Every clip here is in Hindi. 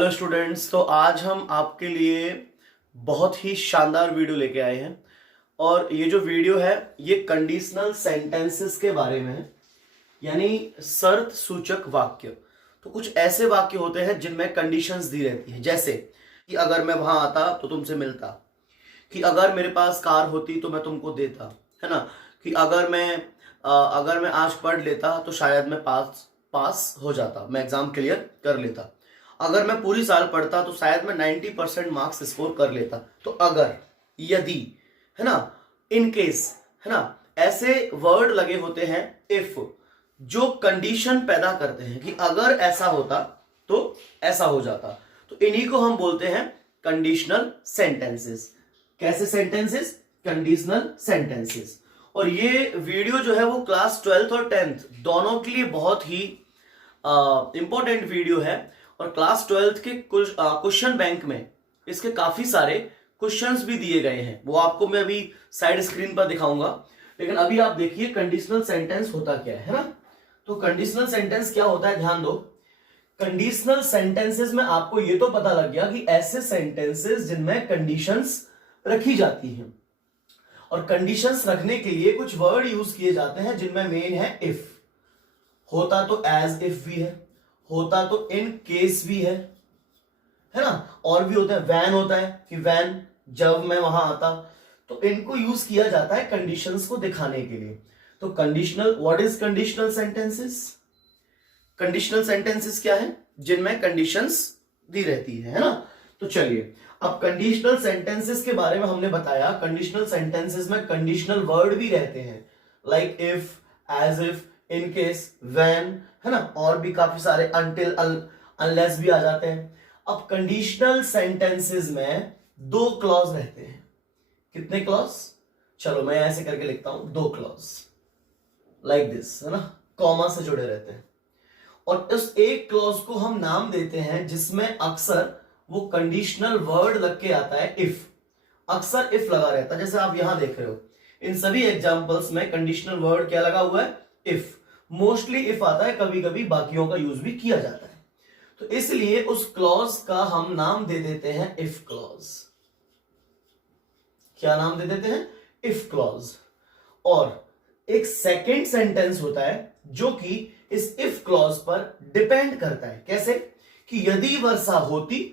Hello students. तो आज हम आपके लिए बहुत ही शानदार वीडियो लेके आए हैं और ये जो वीडियो है ये कंडीशनल सेंटेंसेस के बारे में है, यानी शर्त सूचक वाक्य। तो कुछ ऐसे वाक्य होते हैं जिनमें कंडीशंस दी रहती है, जैसे कि अगर मैं वहां आता तो तुमसे मिलता, कि अगर मेरे पास कार होती तो मैं तुमको देता, है ना, कि अगर मैं आज पढ़ लेता तो शायद मैं पास हो जाता, मैं एग्जाम क्लियर कर लेता। अगर मैं पूरी साल पढ़ता तो शायद मैं 90% मार्क्स स्कोर कर लेता। तो अगर, यदि, है ना, इन केस, है ना, ऐसे वर्ड लगे होते हैं इफ, जो कंडीशन पैदा करते हैं कि अगर ऐसा होता तो ऐसा हो जाता। तो इन्हीं को हम बोलते हैं कंडीशनल सेंटेंसेस। कैसे सेंटेंसेस? Conditional sentences. और ये वीडियो जो है वो क्लास 12th और 10th दोनों के लिए बहुत ही इंपॉर्टेंट वीडियो है। और क्लास 12th के क्वेश्चन बैंक में इसके काफी सारे क्वेश्चंस भी दिए गए हैं, वो आपको मैं अभी साइड स्क्रीन पर दिखाऊंगा। लेकिन अभी आप देखिए कंडीशनल सेंटेंस होता क्या है ना। तो कंडीशनल सेंटेंस क्या होता है, ध्यान दो। कंडीशनल सेंटेंसेस में आपको ये तो पता लग गया कि ऐसे सेंटेंसेस जिनमें कंडीशंस रखी जाती हैं, और कंडीशंस रखने के लिए कुछ वर्ड यूज किए जाते हैं जिनमें मेन है इफ। होता तो एज इफ भी है, होता तो इन केस भी है ना, और भी होता है वैन, होता है कि वैन जब मैं वहां आता। तो इनको यूज किया जाता है कंडीशंस को दिखाने के लिए। तो conditional, what is conditional sentences? Conditional sentences क्या है? जिनमें कंडीशंस दी रहती है ना। तो चलिए, अब कंडीशनल सेंटेंसेस के बारे में हमने बताया। कंडीशनल सेंटेंसेस में कंडीशनल वर्ड भी रहते हैं, like if, as if, in case, when, है ना, और भी काफी सारे, अनटिल, अनलेस भी आ जाते हैं। अब कंडीशनल सेंटेंसेस में दो क्लॉज रहते हैं। कितने क्लॉज? चलो मैं ऐसे करके लिखता हूं, दो क्लॉज, लाइक दिस, है ना, कॉमा से जुड़े रहते हैं। और उस एक क्लॉज को हम नाम देते हैं जिसमें अक्सर वो कंडीशनल वर्ड लग के आता है, इफ। अक्सर इफ लगा रहता है, जैसे आप यहां देख रहे हो इन सभी एग्जांपल्स में कंडीशनल वर्ड क्या लगा हुआ है? इफ। मोस्टली इफ आता है, कभी कभी बाकियों का यूज भी किया जाता है। तो इसलिए उस क्लॉज का हम नाम दे देते हैं इफ क्लॉज। क्या नाम दे देते हैं? If clause. और एक सेकेंड सेंटेंस होता है जो कि इस इफ क्लॉज पर डिपेंड करता है। कैसे? कि यदि वर्षा होती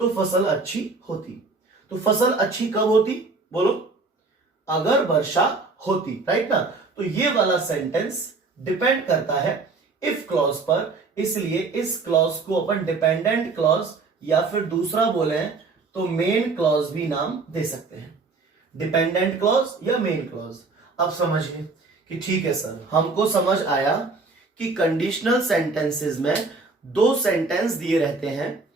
तो फसल अच्छी होती। तो फसल अच्छी कब होती? बोलो, अगर वर्षा होती, राइट ना। तो ये वाला सेंटेंस डिपेंड करता है इफ क्लॉज पर, इसलिए इस क्लॉज को अपन डिपेंडेंट क्लॉज या फिर दूसरा बोले तो मेन क्लॉज भी नाम दे सकते हैं। डिपेंडेंट क्लॉज या मेन क्लॉज। अब समझिए कि ठीक है सर, हमको समझ आया कि कंडीशनल सेंटेंसेस में दो सेंटेंस दिए रहते हैं,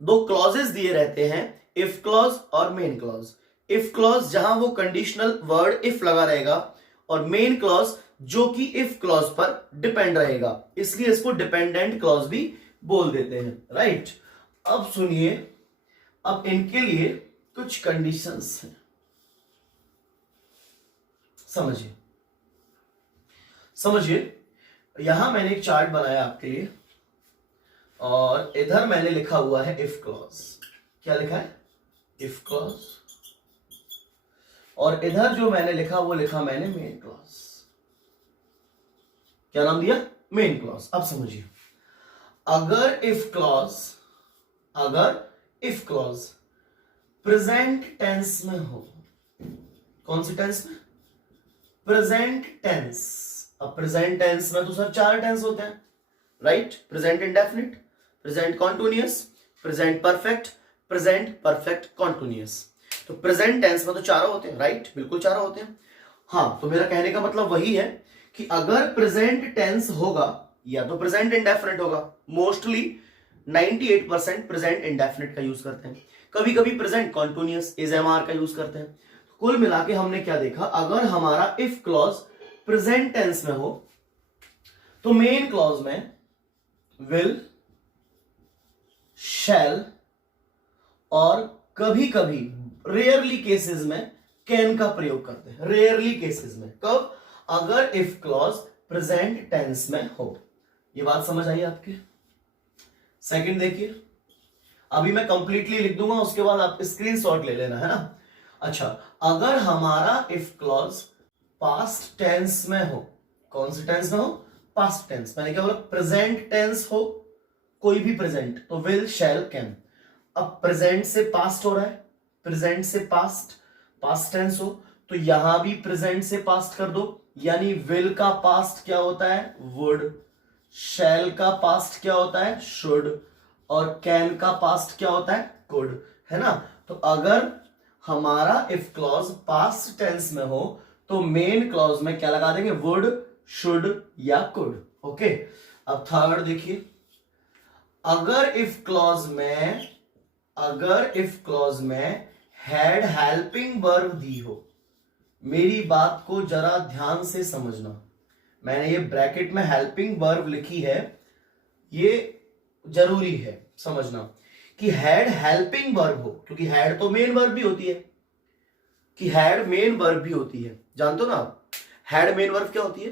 दो क्लॉजेस दिए रहते हैं, इफ क्लॉज और मेन क्लॉज। इफ क्लॉज जहां वो कंडीशनल वर्ड इफ लगा रहेगा, और मेन क्लॉज जो कि इफ क्लॉज पर डिपेंड रहेगा, इसलिए इसको डिपेंडेंट क्लॉज भी बोल देते हैं, राइट। अब सुनिए, अब इनके लिए कुछ कंडीशंस हैं, समझिए समझिए। यहां मैंने एक चार्ट बनाया आपके लिए, और इधर मैंने लिखा हुआ है इफ क्लॉज। क्या लिखा है? If clause. और इधर जो मैंने लिखा वो लिखा मैंने मेन क्लॉज। क्या नाम दिया? Main clause. अब समझिए, अगर इफ क्लॉज प्रेजेंट टेंस में हो, कौन सी टेंस में? Present tense. अब प्रेजेंट टेंस में तो सर चार टेंस होते हैं, right. Present indefinite, present continuous, present perfect, present perfect continuous. तो प्रेजेंट टेंस में तो चारों होते हैं, राइट, बिल्कुल चारों होते हैं। हाँ, तो मेरा कहने का मतलब वही है कि अगर प्रेजेंट टेंस होगा या तो प्रेजेंट इंडेफिनिट होगा। मोस्टली 98% प्रेजेंट इंडेफिनिट का यूज करते हैं, कभी कभी प्रेजेंट कॉन्टिन्यूअस एसएमआर का यूज करते हैं। कुल मिला के हमने क्या देखा, अगर हमारा इफ क्लॉज प्रेजेंट टेंस में हो तो मेन क्लॉज में विल, शैल, और कभी कभी रेयरली केसेस में कैन का प्रयोग करते हैं। रेयरली केसेस में कब? अगर इफ क्लॉज प्रेजेंट टेंस में हो। ये बात समझ आई आपके? सेकंड देखिए, अभी मैं कंप्लीटली लिख दूंगा, उसके बाद आप स्क्रीनशॉट ले लेना, है ना। अच्छा, अगर हमारा इफ क्लॉज पास्ट टेंस में हो, कौन से टेंस में हो, पास्ट टेंस, मैंने क्या बोला, प्रेजेंट टेंस हो, कोई भी प्रेजेंट, तो विल शैल कैन। अब प्रेजेंट से पास्ट हो रहा है, प्रेजेंट से पास्ट, पास्ट टेंस हो, तो यहां भी प्रेजेंट से पास्ट कर दो, यानी विल का पास्ट क्या होता है, वुड, शैल का पास्ट क्या होता है, शुड, और कैन का पास्ट क्या होता है, कुड, है ना। तो अगर हमारा इफ क्लॉज पास्ट टेंस में हो तो मेन क्लॉज में क्या लगा देंगे, वुड, शुड या कुड। ओके, अब थर्ड देखिए, अगर इफ क्लॉज में हैड हेल्पिंग वर्ब दी हो, मेरी बात को जरा ध्यान से समझना, मैंने ये ब्रैकेट में हेल्पिंग वर्ब लिखी है, ये जरूरी है समझना कि हैड हेल्पिंग वर्ब हो, क्योंकि हैड तो मेन वर्ब भी होती है, कि हैड मेन वर्ब भी होती है, जानते हो ना आप। हैड मेन वर्ब क्या होती है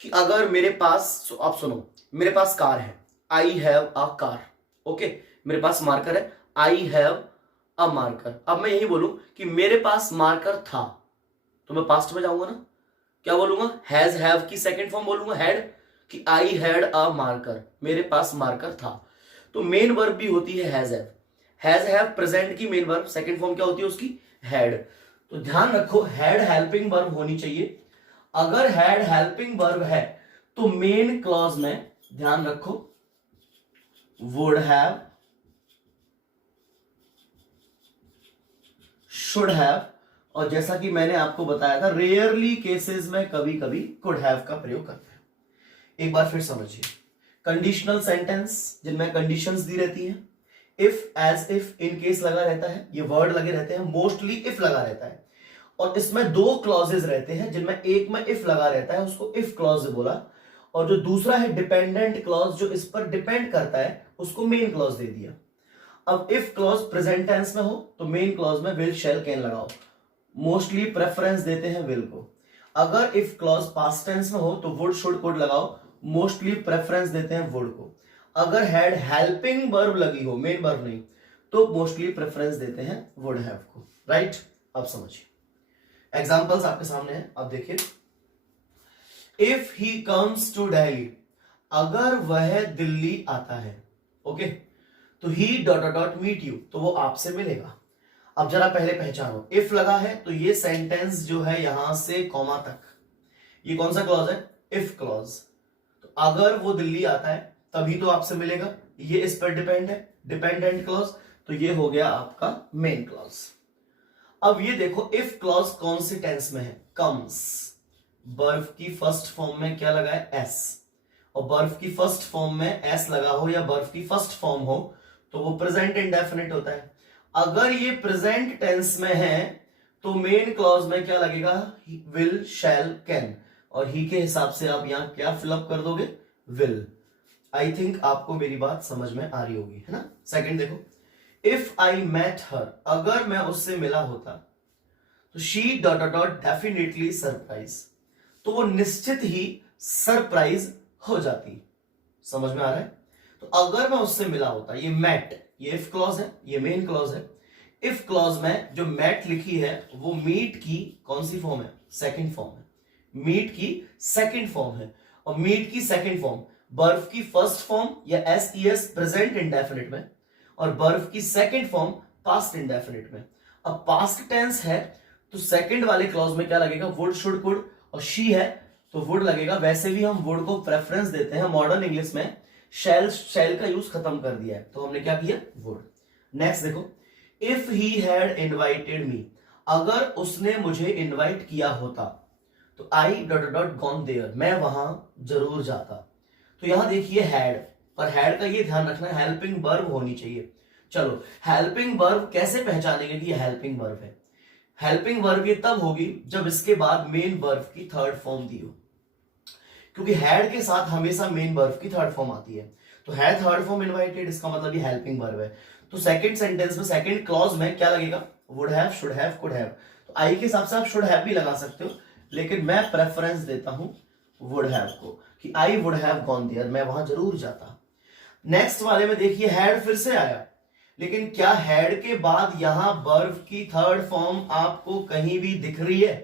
कि अगर मेरे पास, आप सुनो, मेरे पास कार है, I have a car, okay, मेरे पास मार्कर है, आई हैव अ मार्कर। अब मैं यही बोलूं कि मेरे पास मार्कर था, तो मैं पास्ट में जाऊंगा ना, क्या बोलूंगा, हैज हैव की सेकंड फॉर्म बोलूंगा हैड, कि आई हैड अ मार्कर, मेरे पास मार्कर था। तो मेन वर्ब भी होती है has have, has have present की मेन वर्ब, सेकंड फॉर्म क्या होती है उसकी, हैड। तो ध्यान रखो, हैड हेल्पिंग वर्ब होनी चाहिए। अगर हैड हेल्पिंग वर्ब है तो मेन क्लॉज में ध्यान रखो वुड हैव, शुड हैव, और जैसा कि मैंने आपको बताया था रेयरली केसेस में कभी कभी कुड हैव का प्रयोग करते हैं। एक बार फिर समझिए, कंडीशनल सेंटेंस जिनमें कंडीशंस दी रहती हैं, if, as if, in case लगा रहता है, ये वर्ड लगे रहते हैं, मोस्टली इफ लगा रहता है, और इसमें दो क्लॉजेज रहते हैं जिनमें एक में इफ लगा रहता है, उसको इफ क्लॉज बोला, और जो दूसरा है डिपेंडेंट क्लॉज जो इस पर डिपेंड करता है, उसको मेन क्लॉज दे दिया। अब इफ क्लॉज प्रेजेंट टेंस में हो तो मेन क्लॉज में विल, शैल, कैन लगाओ, मोस्टली प्रेफरेंस देते हैं विल को। अगर इफ क्लॉज पास्ट टेंस में हो तो वुड, शुड, कुड लगाओ, मोस्टली प्रेफरेंस देते हैं वुड को। अगर हैड हेल्पिंग वर्ब लगी हो, मेन वर्ब नहीं, तो मोस्टली प्रेफरेंस देते हैं वुड हैव को, राइट। अब समझिए, एग्जांपल्स आपके सामने हैं, अब देखिए, if he comes to Delhi, अगर वह दिल्ली आता है, ओके, तो he dot dot meet you, तो वो आपसे मिलेगा। अब जरा पहले पहचानो, इफ लगा है तो ये सेंटेंस जो है यहां से कॉमा तक, ये कौन सा क्लॉज है, इफ क्लॉज। तो अगर वो दिल्ली आता है तभी तो आपसे मिलेगा, ये इस पर डिपेंड है, डिपेंडेंट क्लॉज, तो ये हो गया आपका मेन क्लॉज। अब ये देखो, इफ क्लॉज कौन सी टेंस में है, कम्स, वर्ब की फर्स्ट फॉर्म में क्या लगा है, एस, और वर्ब की फर्स्ट फॉर्म में एस लगा हो या वर्ब की फर्स्ट फॉर्म हो तो वो प्रेजेंट इंडेफिनिट होता है। अगर ये प्रेजेंट टेंस में है तो मेन क्लॉज में क्या लगेगा, विल, शैल, कैन, और ही के हिसाब से आप यहां क्या फिलअप कर दोगे, विल। आई थिंक आपको मेरी बात समझ में आ रही होगी, है ना। सेकंड देखो, इफ आई मेट हर, अगर मैं उससे मिला होता, तो she dot dot definitely surprise, तो वो निश्चित ही सरप्राइज हो जाती। समझ में आ रहा है। तो अगर मैं उससे मिला होता, ये मेट, ये इफ क्लॉज है, ये मेन क्लॉज है। इफ क्लॉज में जो मेट लिखी है वो मीट की कौन सी फॉर्म है, सेकंड फॉर्म है, मीट की सेकंड फॉर्म है, और मीट की सेकंड फॉर्म वर्ब की फर्स्ट फॉर्म या एस प्रेजेंट इंडेफिनिट में, और वर्ब की सेकंड फॉर्म पास्ट इंडेफिनिट में। अब पास्ट टेंस है तो सेकंड वाले क्लॉज में क्या लगेगा, वुड, शुड, कुड, और शी है तो वुड लगेगा। वैसे भी हम वुड को प्रेफरेंस देते हैं, मॉडर्न इंग्लिश में शैल का यूज खत्म कर दिया है, तो हमने क्या किया, वुड। नेक्स्ट देखो, if he had invited me, अगर उसने मुझे इनवाइट किया होता, तो I dot dot gone there, मैं वहां जरूर जाता। तो यहां देखिए हैड, पर हैड का ये ध्यान रखना हेल्पिंग वर्ब होनी चाहिए। चलो, हेल्पिंग वर्ब कैसे पहचानेंगे कि ये हेल्पिंग वर्ब है। हेल्पिंग वर्ब ये तब होगी जब इसके बाद मेन वर्ब की थर्ड फॉर्म दी हो, क्योंकि हैड के साथ हमेशा मेन वर्ब की थर्ड फॉर्म आती है। तो है थर्ड फॉर्म इनवाइटेड, इसका मतलब ये हेल्पिंग वर्ब है। तो सेकंड सेंटेंस में, सेकंड क्लॉज में क्या लगेगा, would have, should have, could have. तो आई के हिसाब से आप शुड हैव भी लगा सकते हो, लेकिन मैं प्रेफरेंस देता हूं वुड हैव को, कि I would have gone there, मैं वहां जरूर जाता। नेक्स्ट वाले में देखिए, हैड फिर से आया, लेकिन क्या हैड के बाद यहां वर्ब की थर्ड फॉर्म आपको कहीं भी दिख रही है?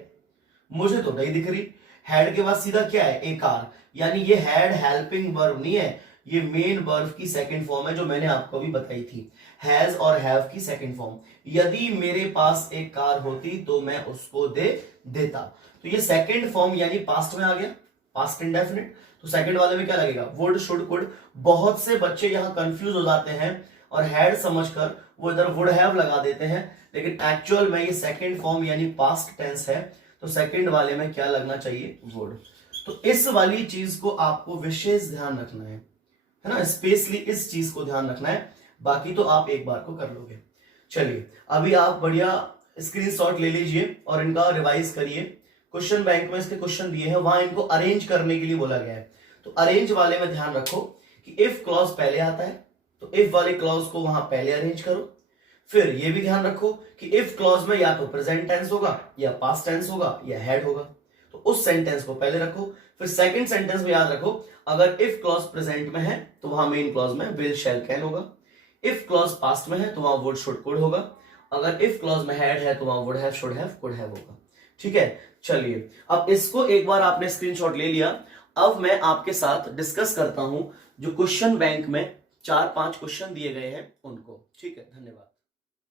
मुझे तो नहीं दिख रही। हैड के बाद सीधा क्या है? एक आर, यानी ये हैड हेल्पिंग वर्ब नहीं है, ये मेन वर्ब की सेकंड फॉर्म है जो मैंने आपको भी बताई थी, हैज और हैव की सेकंड फॉर्म। यदि मेरे पास एक कार होती तो मैं उसको दे देता। तो ये सेकंड फॉर्म यानी पास्ट में आ गया, पास्ट इंडेफिनिट। तो सेकंड वाले में क्या लगेगा? Would, should, could. बहुत से बच्चे यहां कंफ्यूज हो जाते हैं और हैड समझकर वो इधर वुड हैव लगा देते हैं, लेकिन एक्चुअल में ये सेकंड फॉर्म यानी पास्ट टेंस है, तो सेकंड वाले में क्या लगना चाहिए? वुड। तो इस वाली चीज को आपको विशेष ध्यान रखना है ना, स्पेशली इस चीज को ध्यान रखना है, बाकी तो आप एक बार को कर लोगे। चलिए अभी आप बढ़िया स्क्रीनशॉट ले लीजिए और इनका रिवाइज करिए। क्वेश्चन बैंक में इसके क्वेश्चन दिए हैं, वहां इनको अरेंज करने के लिए बोला गया है। तो अरेंज वाले में ध्यान रखो कि इफ क्लॉज पहले आता है तो इफ वाले क्लॉज को वहां पहले अरेंज करो। फिर ये भी ध्यान रखो कि इफ क्लॉज में या तो प्रेजेंट टेंस होगा या पास्ट टेंस होगा या हैड होगा, तो उस सेंटेंस को पहले रखो। फिर सेकंड सेंटेंस में याद रखो, अगर इफ क्लॉज प्रेजेंट में है तो वहां मेन क्लॉज में विल, शैल, कैन होगा। इफ क्लॉज पास्ट में है तो वहां वुड, शुड, कुड होगा। अगर इफ क्लॉज में हैड है तो वहां would have, should have, could have होगा। ठीक है, चलिए अब इसको एक बार आपने स्क्रीनशॉट ले लिया। अब मैं आपके साथ डिस्कस करता हूं जो क्वेश्चन बैंक में 4-5 क्वेश्चन दिए गए हैं उनको। ठीक है, धन्यवाद।